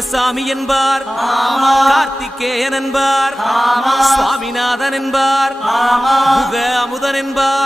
சுப்பிரமணிய சாமி என்பார், கார்த்திகேயன் என்பார், சுவாமிநாதன் என்பார், முக அமுதன் என்பார்.